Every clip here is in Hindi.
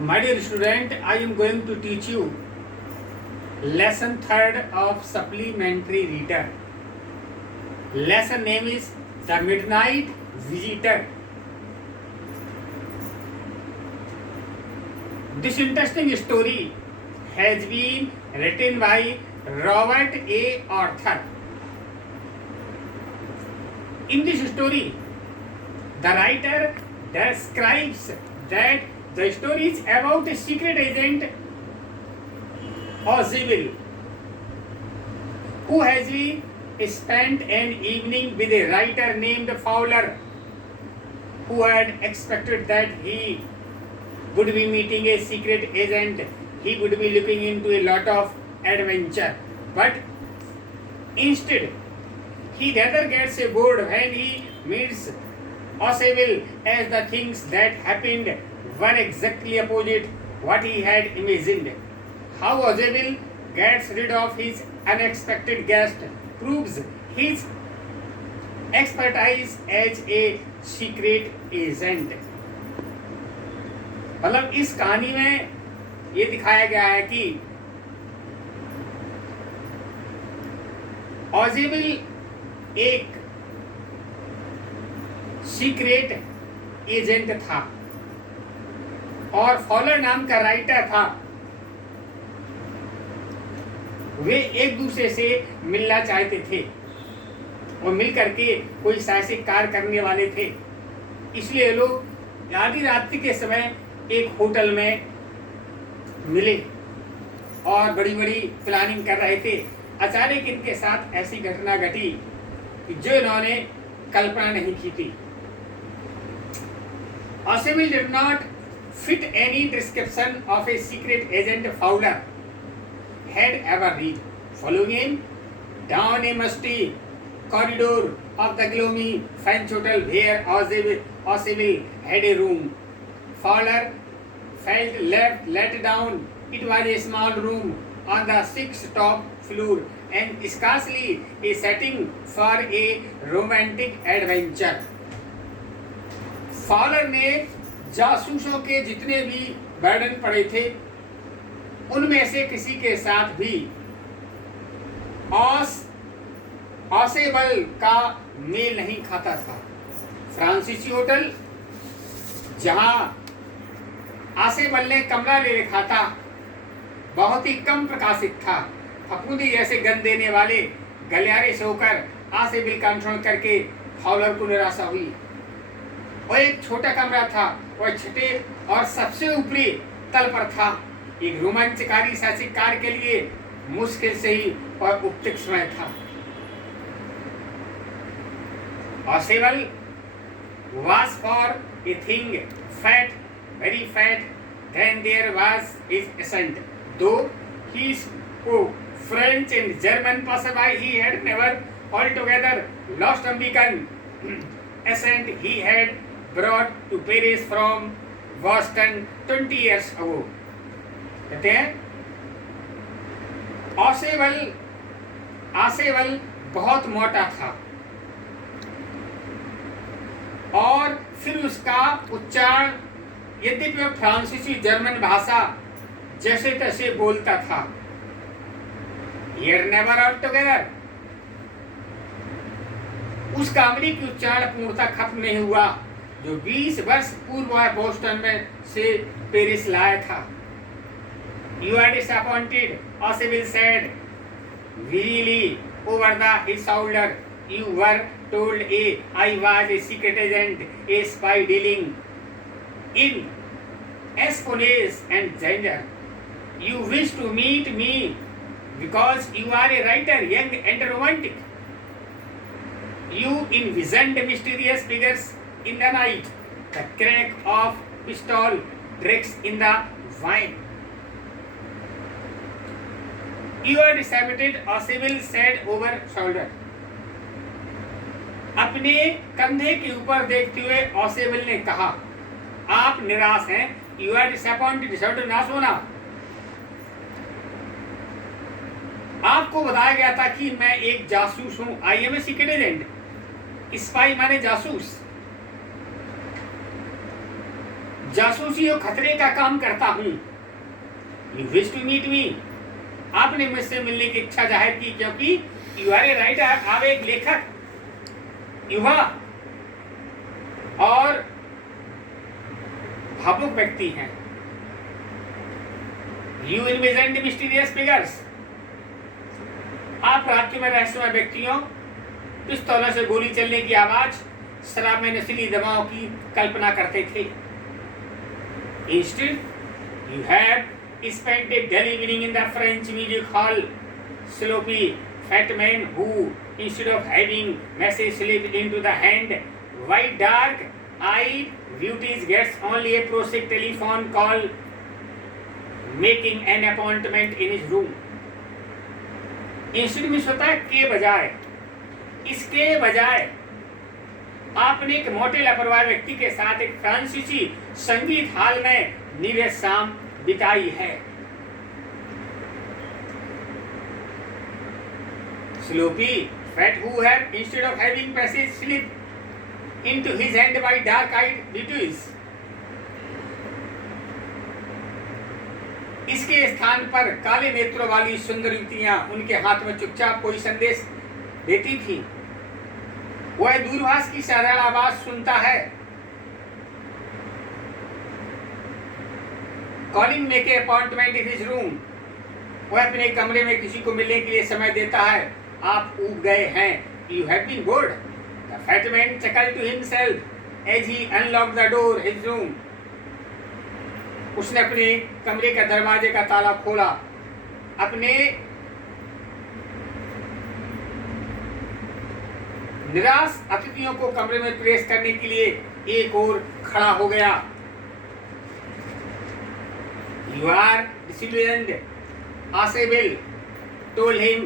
My dear student, I am going to teach you lesson third of supplementary reader. Lesson name is The Midnight Visitor. This interesting story has been written by Robert A. Arthur. In this story, the writer describes that the story is about a secret agent, Ozivil, who has spent an evening with a writer named Fowler, who had expected that he would be meeting a secret agent. He would be looking into a lot of adventure. But instead, he rather gets bored when he meets Ozivil, as the things that happened were exactly opposite what he had imagined. How Ozivil gets rid of his unexpected guest proves his expertise as a secret agent. मतलब इस कहानी में ये दिखाया गया है कि ऑजिबिल एक सीक्रेट एजेंट था और फॉलर नाम का राइटर था। वे एक दूसरे से मिलना चाहते थे और मिल करके कोई साहसिक कार्य करने वाले थे। इसलिए लोग आधी रात्रि के समय एक होटल में मिले और बड़ी बड़ी प्लानिंग कर रहे थे। अचानक इनके साथ ऐसी घटना घटी जो इन्होंने कल्पना नहीं की थी। Ozivil did not fit any description of a secret agent Fowler had ever read. Following him down a musty corridor of the gloomy French hotel where Ozivil had a room, Fowler felt let down. It was a small room on the sixth top floor and scarcely a setting for a romantic adventure. Fowler ने जासूसों के जितने भी बर्डन पड़े थे उनमें से किसी के साथ भी ऑसेबल का मेल नहीं खाता था। फ्रांसीसी होटल जहां ऑसेबल ने कमरा ले रखा था बहुत ही कम प्रकाशित था। फफूंदी जैसे गंध देने वाले गलियारे से होकर ऑसेबल का अनुसरण करके फॉलर को निराशा हुई। और एक छोटा कमरा था और छठे और सबसे ऊपरी तल पर था। एक रोमांचकारी साहसिक कार्य के लिए मुश्किल से ही और उपयुक्त समय था। Ozivil was for a thing fat, very fat, then there was his accent. Though he spoke French and German possibly he had never altogether lost American accent he had brought to Paris from Boston 20 years ago. कहते हैं ऑसेबल बहुत मोटा था और फिर उसका उच्चारण यद्यपि वह फ्रांसीसी जर्मन भाषा जैसे तैसे बोलता था। Here never altogether उसका अमेरिकी उच्चारण पूर्णतः खत्म नहीं हुआ जो 20 वर्ष पूर्व वह बोस्टन में से पेरिस लाया था। You are disappointed, Ozivil said wearily over his shoulder. You were told I was a secret agent, a spy dealing in espionage and danger. You wish to meet me because you are a writer, young and romantic. You envisioned mysterious figures in the night, the crack of pistol tricks in the wine. You are disappointed, Ozivil said over shoulder. अपने कंधे के ऊपर देखते हुए Ozivil ने कहा, आप निराश हैं। You are disappointed, disappointed निराश होना। आपको बताया गया था कि मैं एक जासूस हूं। I am a secret agent. Spy माने जासूस। जासूसी और खतरे का काम करता हूं। You wish to meet me, आपने मुझसे मिलने की इच्छा जाहिर की क्योंकि यू आर ए राइटर, आप एक लेखक, युवा और भावुक व्यक्ति हैं। यू इन्विजन्ड मिस्टीरियस फिगर्स, आप रात में रहस्यमय व्यक्तियों, पिस्तौलों से गोली चलने की आवाज, शराब में नशीली दवाओं की कल्पना करते थे। Instead, you have spent a dull evening in the French music hall, sloppy fat man who, instead of having message slipped into the hand, white dark-eyed beauties gets only a prosaic telephone call, making an appointment in his room. Instead में होता है के बजाय, इसके बजाय आपने एक मोटे लापरवाह व्यक्ति के साथ एक फ्रांसीसी संगीत हाल में नीरस शाम बिताई है। Sloppy, fat who have instead of having passage slip into his hand by dark-eyed beauties. इसके स्थान पर काले नेत्रों वाली सुंदर युवतियां उनके हाथ में चुपचाप कोई संदेश देती थी। वह दूरभाष की साधारण आवाज सुनता है। Calling make a appointment in his room, वह अपने कमरे में किसी को मिलने के लिए समय देता है। आप ऊब गए हैं। You have been bored. The fat man chuckled to himself as he unlocked the door his room. उसने अपने कमरे का दरवाजे का ताला खोला। अपने निराश अतिथियों को कमरे में प्रवेश करने के लिए एक और खड़ा हो गया। You are disillusioned, Asable told him,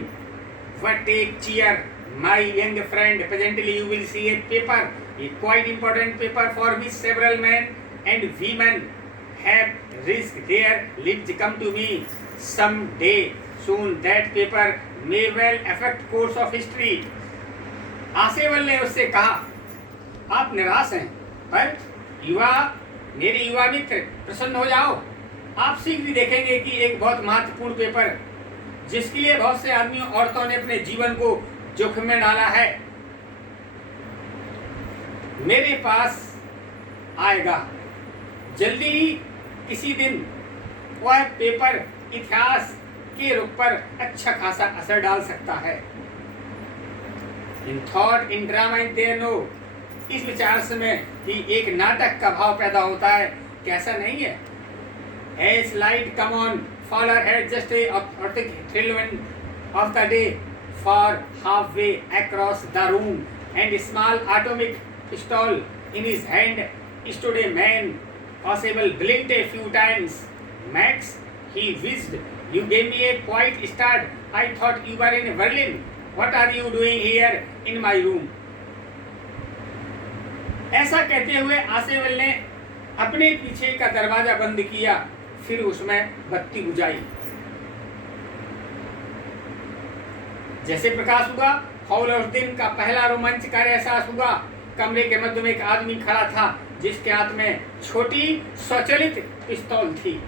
but take cheer, my young friend. Presently you will see a paper, a quite important paper for which several men and women have risked their lives. Come to me some day soon. That paper may well affect course of history. आसेवल ने उससे कहा, आप निराश हैं, पर मेरे युवा मित्र प्रसन्न हो जाओ। आप शीघ्र ही देखेंगे कि एक बहुत महत्वपूर्ण पेपर, जिसके लिए बहुत से आदमियों औरतों ने अपने जीवन को जोखिम में डाला है, मेरे पास आएगा। जल्दी ही किसी दिन वह पेपर इतिहास के रुख पर अच्छा खासा असर डाल सकता है। In thought, in drama, in there no, इस विचार से में ही एक नाटक का भाव पैदा होता है, कैसा नहीं है। As light come on, fall her head just a optic thrill of the day, for halfway across the room, and a small atomic pistol in his hand stood a man. Possible blinked a few times. Max, he whizzed, you gave me a quiet start. I thought you were in Berlin. What are you doing here in my room? ऐसा कहते हुए आसेवल ने अपने पीछे का दरवाजा बंद किया, फिर उसमें बत्ती बुझाई। जैसे प्रकाश हुआ, हौल उस दिन का पहला रोमांचकारी एहसास हुआ। कमरे के मध्य में एक आदमी खड़ा था, जिसके हाथ में छोटी स्वचालित पिस्तौल थी।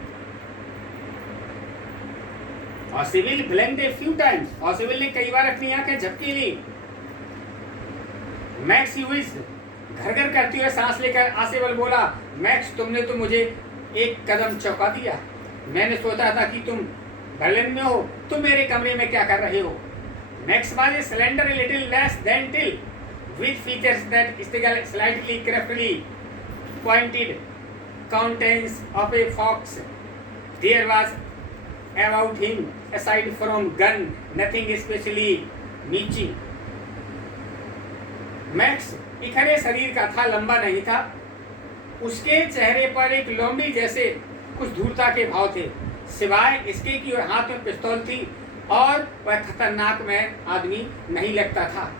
ऑसिविल ब्लिंक्ड ए फ्यू टाइम्स, ऑसिविल ने कई बार अपनी आंखें झपकी ली। मैक्स ह्यूइस घर-घर करते हुए सांस लेकर आसेवल बोला, मैक्स तुमने तो मुझे एक कदम चौंका दिया। मैंने सोचा था कि तुम बर्लिन में हो, तुम मेरे कमरे में क्या कर रहे हो? Max was a slender, a little less than Till, with features that struggled slightly, craftily pointed countenance of a fox. There was about him, aside from gun, nothing especially meaty. मैक्स इखरे शरीर का था, लंबा नहीं था। उसके चेहरे पर एक लोमड़ी जैसे कुछ धूर्ता के भाव थे, सिवाय इसके कि हाथ में पिस्तौल थी और वह खतरनाक में आदमी नहीं लगता था।